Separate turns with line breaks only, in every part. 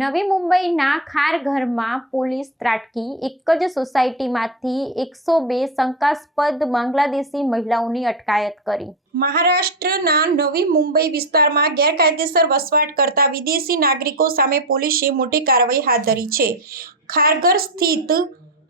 નવી મુંબઈના ખારઘરમાં પોલીસ ત્રાટકી. એક જ સોસાયટીમાંથી એકસો બે શંકાસ્પદ બાંગ્લાદેશી મહિલાઓની અટકાયત કરી.
મહારાષ્ટ્રના નવી મુંબઈ વિસ્તારમાં ગેરકાયદેસર વસવાટ કરતા વિદેશી નાગરિકો સામે પોલીસે મોટી કાર્યવાહી હાથ ધરી છે. ખારઘર સ્થિત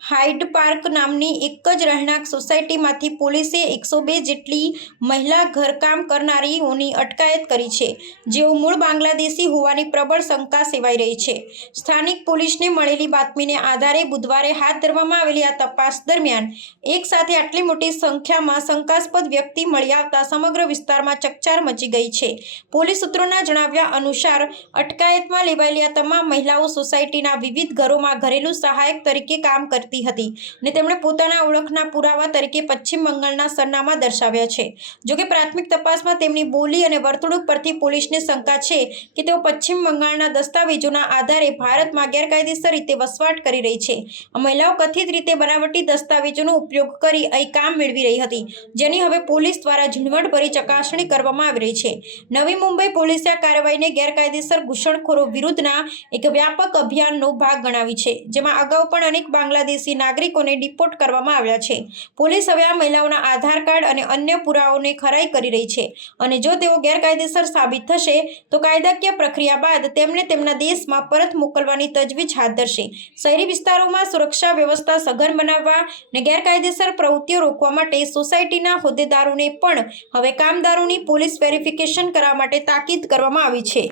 હાઇડ પાર્ક નામની એક જ રહેણાંક સોસાયટીમાંથી પોલીસે એકસો બે જેટલી મહિલા ઘરકામ કરનારીઓની અટકાયત કરી છે, જેઓ મૂળ બાંગ્લાદેશી હોવાની પ્રબળ શંકા સેવાઈ રહી છે. સ્થાનિક પોલીસને મળેલી બાતમીને આધારે બુધવારે હાથ ધરવામાં આવેલી આ તપાસ દરમિયાન એક સાથે આટલી મોટી સંખ્યામાં શંકાસ્પદ વ્યક્તિ મળી આવતા સમગ્ર વિસ્તારમાં ચકચાર મચી ગઈ છે. પોલીસ સૂત્રોના જણાવ્યા અનુસાર, અટકાયતમાં લેવાયેલી આ તમામ મહિલાઓ સોસાયટીના વિવિધ ઘરોમાં ઘરેલુ સહાયક તરીકે કામ કરતી હતી ને તેમણે પોતાના ઓળખના પુરાવા તરીકે પશ્ચિમ બંગાળના સરનામા દર્શાવ્યા છે. જોકે પ્રાથમિક તપાસમાં તેમની બોલી અને વર્તણૂક પરથી પોલીસને શંકા છે કે તેઓ પશ્ચિમ બંગાળના દસ્તાવેજોના આધારે ભારતમાં ગેરકાયદેસર રીતે વસવાટ કરી રહી છે. મહિલાઓ કથિત રીતે બનાવટી દસ્તાવેજોનો ઉપયોગ કરી અહીં કામ મેળવી રહી હતી, જેની હવે પોલીસ દ્વારા ઝીણવટભરી ચકાસણી કરવામાં આવી રહી છે. નવી મુંબઈ પોલીસે આ કાર્યવાહીને ગેરકાયદેસર ઘૂસણખોરો વિરુદ્ધના એક વ્યાપક અભિયાનનો ભાગ ગણાવી છે, જેમાં અગાઉ પણ અનેક બાંગ્લાદેશી નાગરિકોને ડિપોર્ટ કરવામાં આવ્યા છે. પોલીસ હવે આ મહિલાઓના આધાર કાર્ડ અને અન્ય પુરાવાઓને ખરાઈ કરી રહી છે અને જો તેઓ ગેરકાયદેસર સાબિત થશે, તો કાયદાકીય પ્રક્રિયા બાદ તેમને તેમના દેશમાં પરત મોકલવાની તજવીજ હાથ ધરશે. શહેરી વિસ્તારોમાં સુરક્ષા વ્યવસ્થા સઘન બનાવવા અને ગેરકાયદેસર પ્રવૃત્તિઓ રોકવા માટે સોસાયટીના હોદ્દેદારોને પણ હવે કામદારોની પોલીસ વેરિફિકેશન કરવા માટે તાકીદ કરવામાં આવી છે.